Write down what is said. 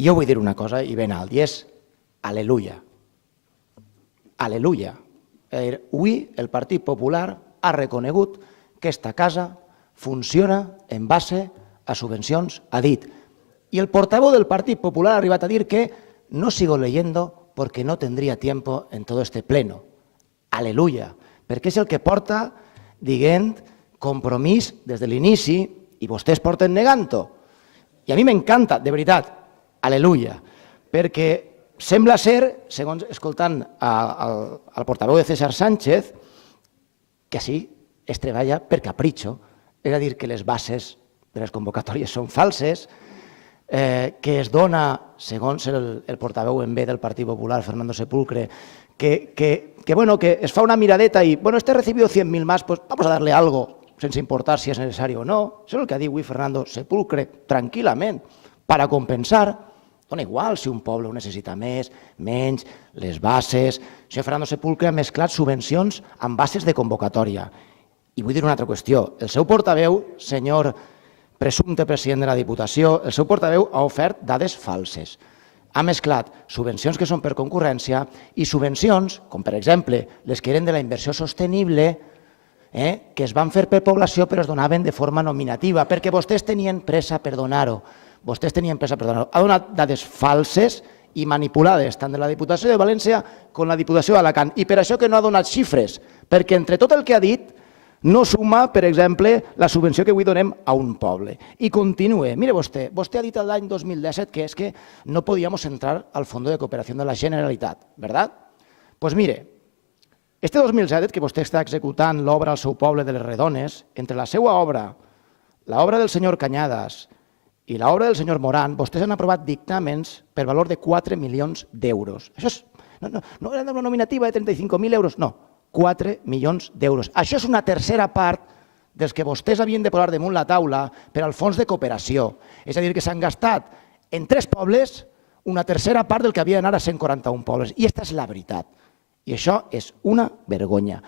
Jo vull dir una cosa i ben alt, i és aleluia. Aleluia. Avui el Partit Popular ha reconegut que aquesta casa funciona en base a subvencions, ha dit. Y el portavoz del Partido Popular ha arribat a dir que no sigo leyendo porque no tendría tiempo en todo este pleno. Aleluia, perquè és el que porta, dient, compromís des de l'inici i vostès porten negant-ho. I a mi m'encanta, de veritat, aleluia, perquè sembla ser, segons escoltant al portaveu de César Sánchez, que sí, es treballa per capritxo, és a dir, que les bases de les convocatòries són falses, que es dona, segons el portaveu en B del Partit Popular, Fernando Sepulcre, que es fa una miradeta i, bueno, este ha recibido 100.000 más, pues vamos a darle algo, sense importar si és necessari o no. Això és el que ha dit avui Fernando Sepulcre, tranquil·lament, per a compensar. Dona igual si un poble ho necessita més, menys, les bases. El senyor Fernando Sepulcre ha mesclat subvencions amb bases de convocatòria. I vull dir una altra qüestió. El seu portaveu, senyor presumpte president de la Diputació, el seu portaveu ha ofert dades falses. Ha mesclat subvencions que són per concurrència i subvencions, com per exemple les que eren de la inversió sostenible, que es van fer per població però es donaven de forma nominativa, perquè vostès tenien pressa per donar-ho. Vostès tenien pressa per donar-ho. Ha donat dades falses i manipulades, tant de la Diputació de València com la Diputació d'Alacant. I per això que no ha donat xifres, perquè entre tot el que ha dit no suma, per exemple, la subvenció que avui donem a un poble. I continua. Mire vostè ha dit l'any 2017 que és que no podíamos entrar al Fondo de Cooperació de la Generalitat, ¿verdad? Pues mire, este 2017 que vostè està executant l'obra al seu poble de les Redones, entre la seva obra, l'obra del senyor Cañadas i l'obra del senyor Moran, vostès han aprovat dictàmens per valor de 4 milions d'euros. Això és, no era una nominativa de 35.000 euros, no. 4 milions d'euros. Això és una tercera part dels que vostès havien de posar damunt la taula per al fons de cooperació. És a dir, que s'han gastat en 3 pobles una tercera part del que havia d'anar a 141 pobles. I aquesta és la veritat. I això és una vergonya.